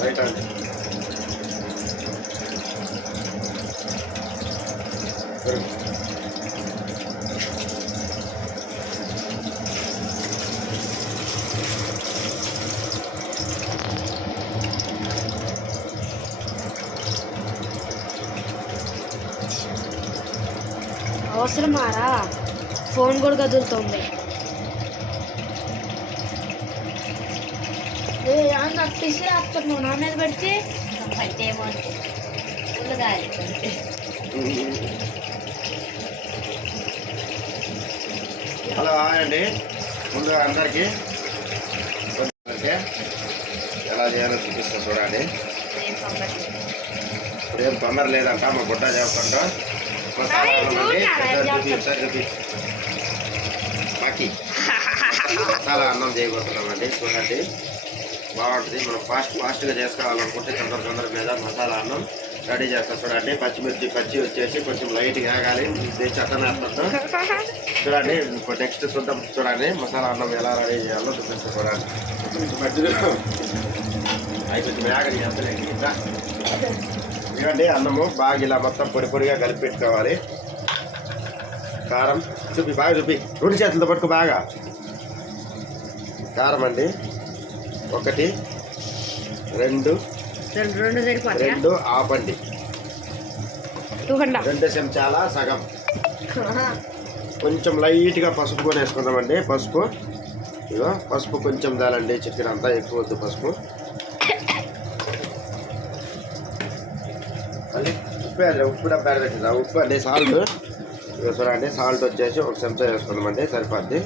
Right అండి పెరుగు. అవసరమారా phone కూడా కదులుతుంది ఏ అంత పిసి అప్పుడు నువ్వు నా మీద పెడితే? ఉల్లగాలి హలో అండి ముందుగా అందరికీ అంటే ఎలా చేయాలో చూపిస్తా చూడండి. ఇప్పుడు ఏం తొందర లేదంట మా గుడ్డ అన్నం చూపి. బాకీ మసాలా అన్నం చేయబోతున్నామండి చూడండి. బాగుంటుంది. మనం ఫాస్ట్ ఫాస్ట్గా చేసుకోవాలనుకుంటే తొందర తొందర మీద మసాలా అన్నం రెడీ చేస్తాం. చూడండి పచ్చిమిర్చి పచ్చి వచ్చేసి కొంచెం లైట్గా ఆగాలి. ఇది చట్టనేస్తుంటాం చూడండి నెక్స్ట్ చూద్దాం. చూడండి మసాలా అన్నం ఎలా రెడీ చేయాలో చూపిస్తాం. చూడండి. కొంచెం అవి కొంచెం వేగని చేస్తలేదు ఇంకా. చూడండి అన్నము బాగా ఇలా మొత్తం పొడి పొడిగా కలిపి పెట్టుకోవాలి కారం. చూపి బాగా చూపి. రెండు చేతులతో పట్టుకు బాగా. కారం అండి. ఒకటి రెండు రెండు రెండు సరిపోతాయా? రెండు ఆపండి. టూ హండ్రెడ్ రెండు చెంచాల సగం. కొంచెం లైట్గా పసుపు కూడా వేసుకుందామండి. పసుపు. ఇగో పసుపు కొంచెం దాలండి. చికెన్ అంతా ఎక్కువ వద్దు పసుపు. మళ్ళీ ఉప్పు ఉప్పు డబ్బా పెట్టిందా ఉప్పు అండి సాల్ట్. చూడండి సాల్ట్ వచ్చేసి ఒక చెంచా వేసుకుందామండి. సరిపోద్ది.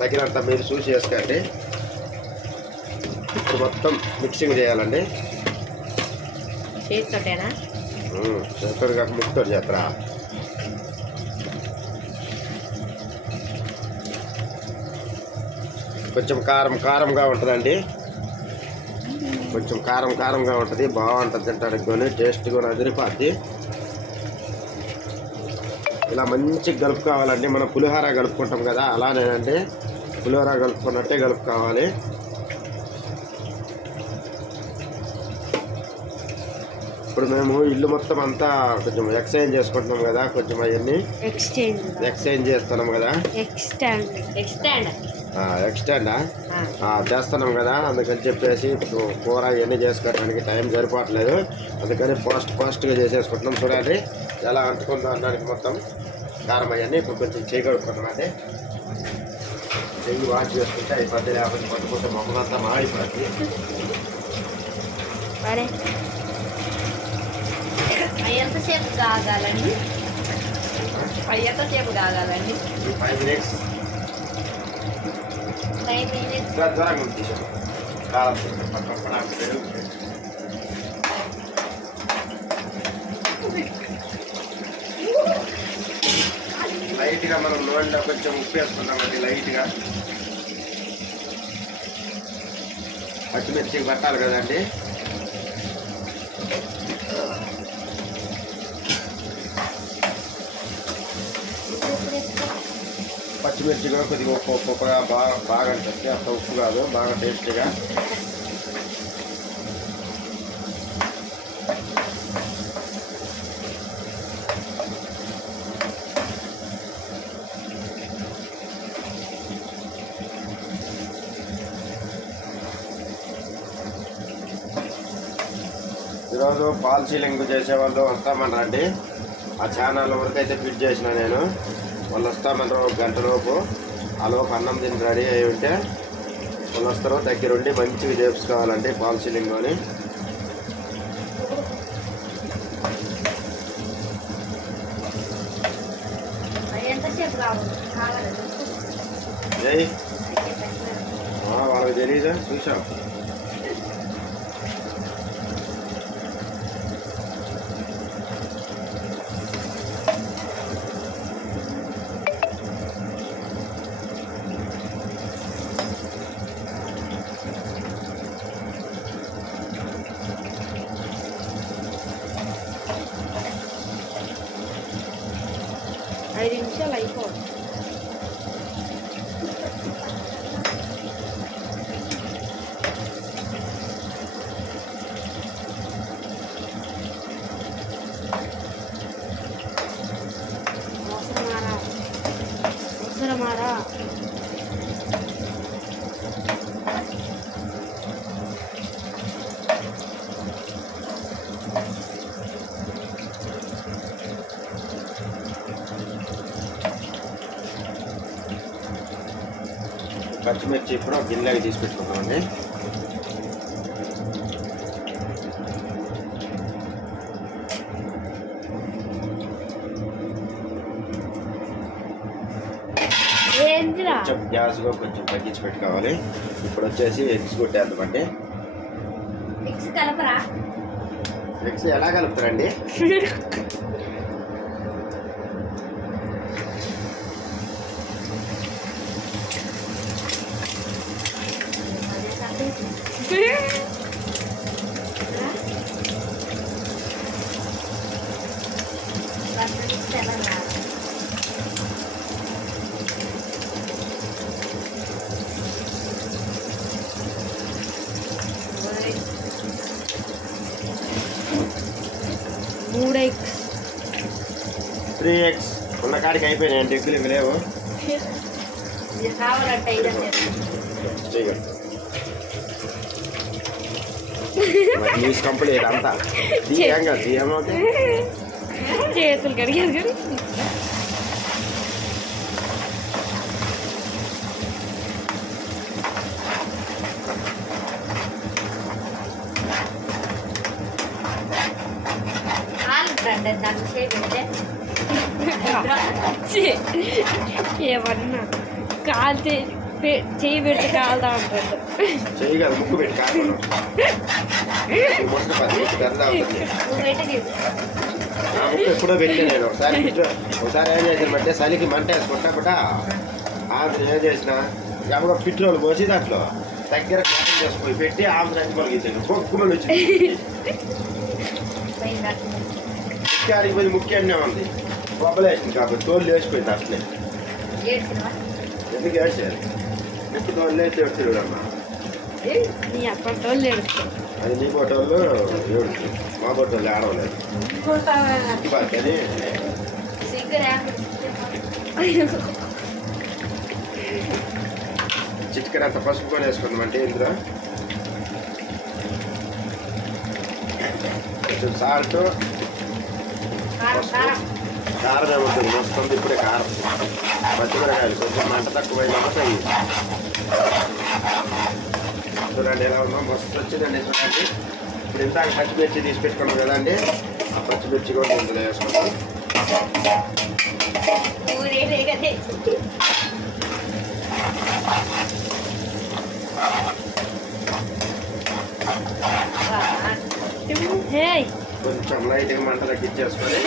తగినంత మీరు చూసి వేసుకోండి. ఇప్పుడు మొత్తం మిక్సింగ్ చేయాలండి. చేతితోటేనా? చేస్తారు కాక చేస్తారా? కొంచెం కారం కారంగా ఉంటుందండి. కొంచెం కారం కారంగా ఉంటుంది. బాగుంటుంది తింటానికి కొని టేస్ట్ కూడా అదిరిపోద్ది. ఇలా మంచిగా కలుపుకోవాలండి మనం పులిహోర కలుపుకుంటాం కదా అలానేనండి. పులిహోర కలుపుకున్నట్టే కలుపుకోవాలి ఇప్పుడు మేము ఇల్లు మొత్తం అంతా కొంచెం ఎక్స్చేంజ్ చేసుకుంటున్నాం కదా కొంచెం అవన్నీ. ఎక్స్చేంజ్ ఎక్స్చేంజ్ చేస్తున్నాం కదా. ఎక్స్టాండ్ ఎక్స్టాండ్ ఎక్స్టెండా చేస్తున్నాం కదా అందుకని చెప్పేసి ఇప్పుడు కూర ఇవన్నీ చేసుకోవడానికి టైం సరిపోవట్లేదు. అందుకని ఫాస్ట్ ఫాస్ట్గా చేసేసుకుంటున్నాం చూడండి. ఎలా అంటుకుందో అన్నానికి మొత్తం కారం అవన్నీ ఇప్పుడు కొంచెం చేయగలుగుతున్నామండి చెయ్యి వాష్ చేసుకుంటే అయిపోద్ది లేకపోతే పట్టుకుంటే మాడిపోద్ది. సరే. అవి ఎంతసేపు కాగాలండి అవి ఎంతసేపు కాగాలండి ఫైవ్ మినిట్స్ ఫైవ్ మినిట్స్ కారం లైట్గా మనం నూనెలో కొంచెం ఉప్పు వేసుకుంటాం అది లైట్గా. పచ్చిమిర్చి పట్టాలి కదండి. పచ్చిమిర్చి కూడా కొద్దిగా ఉప్పు ఉప్పుగా బాగా బాగా అనిపిస్తుంది అంత ఉప్పు కాదు బాగా టేస్టీగా. ఈరోజు పాల్ సీలింగ్ చేసేవాళ్ళు వస్తామన్నారండి. ఆ ఛానల్ వరకు అయితే ఫిట్ చేసిన నేను. వాళ్ళు వస్తామన్నారు ఒక గంట లోపు ఆ లోపు అన్నం తిని రెడీ అయి ఉంటే వాళ్ళు వస్తారు దగ్గరుండి మంచిగా చేపించుకోవాలండి పాల్ సీలింగ్లోని వాళ్ళకి తెలియదా చూసాం ఐదు నిమిషాలు అయిపోవాలి పచ్చిమిర్చి ఇప్పుడు ఒక గిన్నెలోకి తీసి పెట్టుకుందామండి ఏందిరా? కొంచెం గ్యాస్ కూడా కొంచెం తగ్గించి పెట్టుకోవాలి. ఇప్పుడు వచ్చేసి ఎగ్స్ కొట్టేద్దామండి. మిక్స్ కలపరా? ఎగ్స్ ఎలా కలుపుతారండి? మూడు ఎగ్స్ త్రీ ఎగ్స్ ఉన్న కాడికి అయిపోయినాయి ఎగ్గులు ఇవి లేవు ఇది కావాలంటే ఇదంటే చెయ్యండి మరి న్యూస్ కంప్లీట్ అంతా ఏం కాదు ఏమవుతుంది చేతులు కడిగారు కానీ ఆలు ఫ్రెండ్ దాన్ని చేయబెడితే ఛీ, ఏమన్నా కాలితే పె- చెయ్యి పెడితే కాలుదా అంటాడు చెయ్యి కాదు ముక్కు పెట్టి ఎప్పుడో పెట్టాను నేను ఒకసారి ఒకసారి ఏం చేశానంటే చలికి మంట వేసుకుంటా కూడా ఆంధ్ర ఏం చేసిన ఎవరో పెట్రోల్ పోసి దాంట్లో దగ్గర క్యాన్ చేసుకొని పెట్టి ఆంధ్ర పొలిగించాను గొక్కుమని వచ్చింది ముఖ్యానికి పోయి ముఖ్యాన్నే ఉంది బొబ్బలేసింది కాబట్టి తోళ్ళు వేసిపోయింది అట్లే ఎందుకు వేసారు ఎప్పుడు తోలు అమ్మా వచ్చాడమ్మా నీ అప్పటి వాళ్ళు ఏడుస్తారు అది నీ బొట్టోళ్ళు మా బొట్టోళ్ళు ఆడవలేదు కానీ అంత పసుపు కొని వేసుకుందామంటే ఇందులో. కొంచెం సాల్ట్ కారం కారం కారం వస్తుంది ఇప్పుడే కారం. పచ్చిమిరకాయలు కొంచెం మంట తక్కువ అయిపోతాయి చూడండి ఎలా ఉందో మస్తు వచ్చిందండి చూడండి ఇప్పుడు ఇందాక పచ్చిమిర్చి తీసి పెట్టుకున్నాం కదండి ఆ పచ్చిమిర్చి కూడా ఇందులో వేసుకుంటాం ఊరేగే కదే హే కొంచెం లైట్గా మంట తగ్గించేసుకొని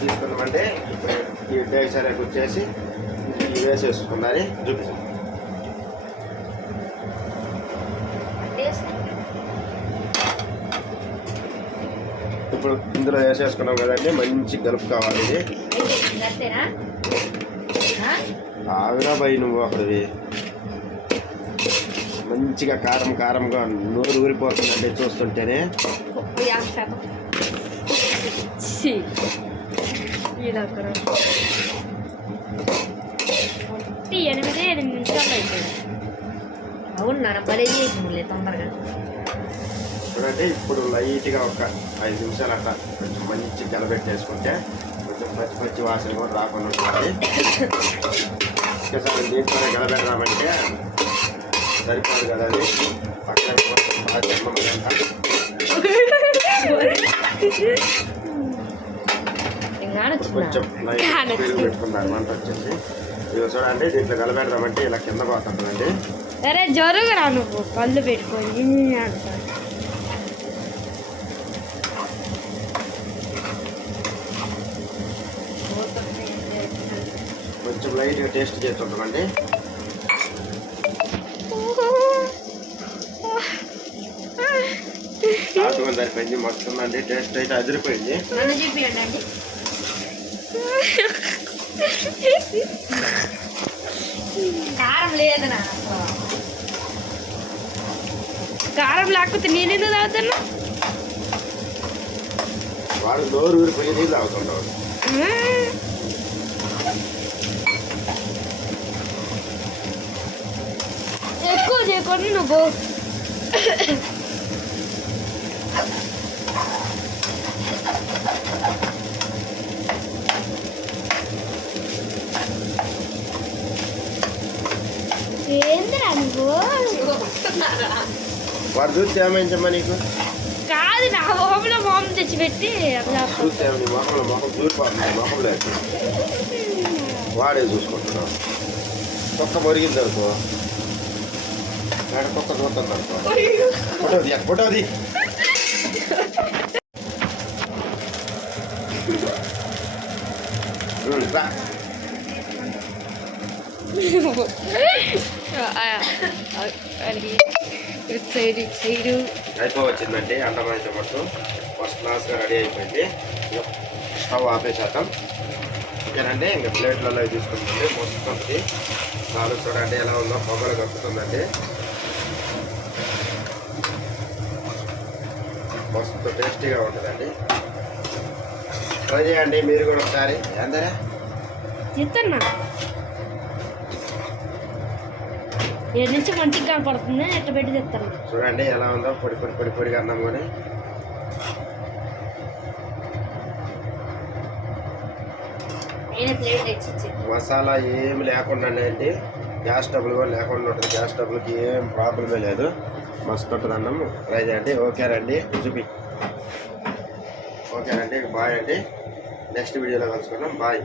తీసుకున్నామంటే ఇప్పుడు ఈ డేసరే వచ్చేసి ఇవి వేసేసుకున్నది చూపిస్తాం ఇప్పుడు ఇందులో వేసేసుకున్నాం కదండి. మంచి గలుపు కావాలి ఇది. ఆవిరా పోయి నువ్వు ఒకటివి మంచిగా కారం కారంగా నోరు ఊరిపోతుందండి చూస్తుంటేనే. ఎనిమిది ఎనిమిది నిమిషాలు అయిపోయింది. అవును నాన్న చేసిందిలే తొందరగా. చూడండి ఇప్పుడు లైట్గా ఒక ఐదు నిమిషాలు అట్లా కొంచెం మంచి కలబెట్టేసుకుంటే కొంచెం పచ్చి పచ్చి వాసన కూడా రాకుండా ఉంటుంది. ఒకసారి దీంట్లోనే కలబెడదామంటే సరిపోదు కదా అది. పక్కన కొంచెం బాగా ఇంకా కొంచెం లైట్ మంట వచ్చేసి. ఇవి చూడండి దీంట్లో కలబెడదామంటే ఇలా కింద పోతుందండి. అరే జరుగురా నువ్వు. కళ్ళు పెట్టుకొని కొంచెం లైట్గా టేస్ట్ చేస్తుంటామండి. కాటుకొని సరిపోయింది మొత్తం అండి టేస్ట్ అయితే అదిరిపోయింది. కారం లేదు కారం లేకపోతే నేనెందుకు తాగుతున్నా? వాడు నోరు ఊరిపోయి నీళ్ళు తాగుతుంటాడు. చేయకూడదు నువ్వు ఏందిరా నువ్వు? వాడు చూస్తే నీకు? కాదు నా మొహంలో మొహం తెచ్చిపెట్టి అట్లా చూస్తే నీ మొహంలో మొహం చూడిపోతుంది వాడే చూసుకుంటున్నావు ఒక్క మరిగింది అనుకో. వాడు కుక్క ఫోటోది ఫోటోది ఉమ్, రా. అయిపోవచ్చిందండి అండమైన మొత్తం ఫస్ట్ క్లాస్గా రెడీ అయిపోయింది స్టవ్ ఆపేసేద్దాం. ఓకేనండి? ఇంకా ప్లేట్లలో తీసుకుంటుంది మొత్తం నాలుగు చూడండి ఎలా ఉందో పొగలు కప్పుతుందండి మస్తు టేస్టీగా ఉంటుందండి. ట్రై చేయండి మీరు కూడా ఒకసారి. అందరా చెప్తున్నా ఏడు నుంచి మంచిగా కనపడుతుంది ఎట్ట పెట్టి చెప్తాను చూడండి ఎలా ఉందో పొడి పొడి పొడి పొడిగా అన్నం కానీ. మసాలా ఏమి లేకుండా అండి. గ్యాస్ డబ్బులు కూడా లేకుండా ఉంటుంది. గ్యాస్ డబ్బులకి ఏం ప్రాబ్లమే లేదు. మస్తు ఉంటుంది అన్నం. అండి. ఓకే రండి. చూపి. ఓకేనండి బాయ్ అండి. నెక్స్ట్ వీడియోలో కలుసుకుందాం. బాయ్.